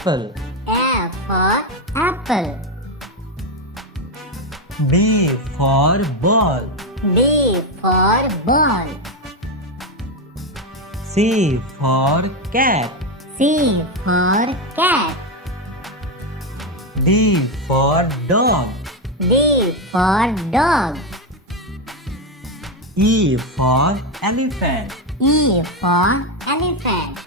apple. A for apple. B for ball. B for ball. C for cat. C for cat. D for dog. D for dog. E for elephant. E for elephant.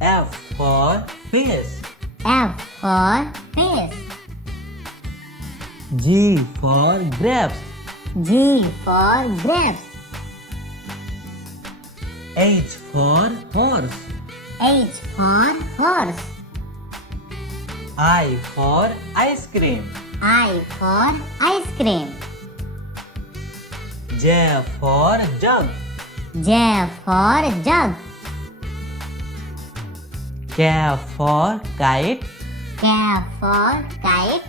F for fish. F for fish. G for grapes. G for grapes. H for horse. H for horse. I for ice cream. I for ice cream. J for jug. J for jug. K for kite. K for kite.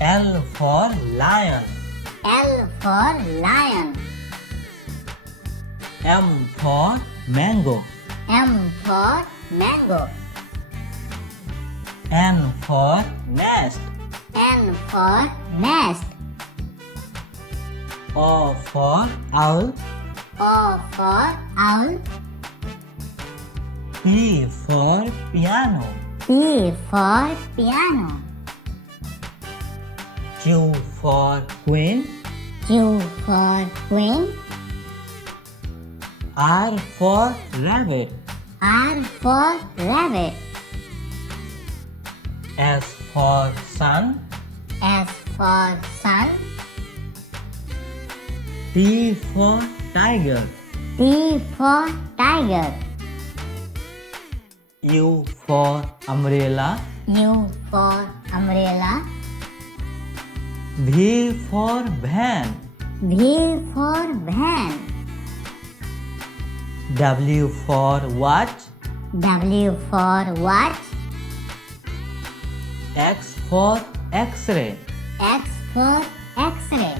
L for lion. L for lion. M for mango. M for mango. N for nest. N for nest. O for owl. O for owl. P for piano. P for piano. Q for queen. Q for queen. R for rabbit. R for rabbit. S for sun. S for sun. T for tiger. T for tiger. U for umbrella. U for umbrella. V for van. V for van. W for watch. W for watch. X for x-ray. X for x-ray.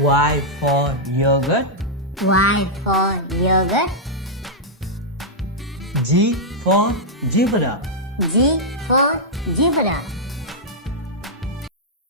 Y for yogurt. Y for yogurt. G for zebra. G for zebra.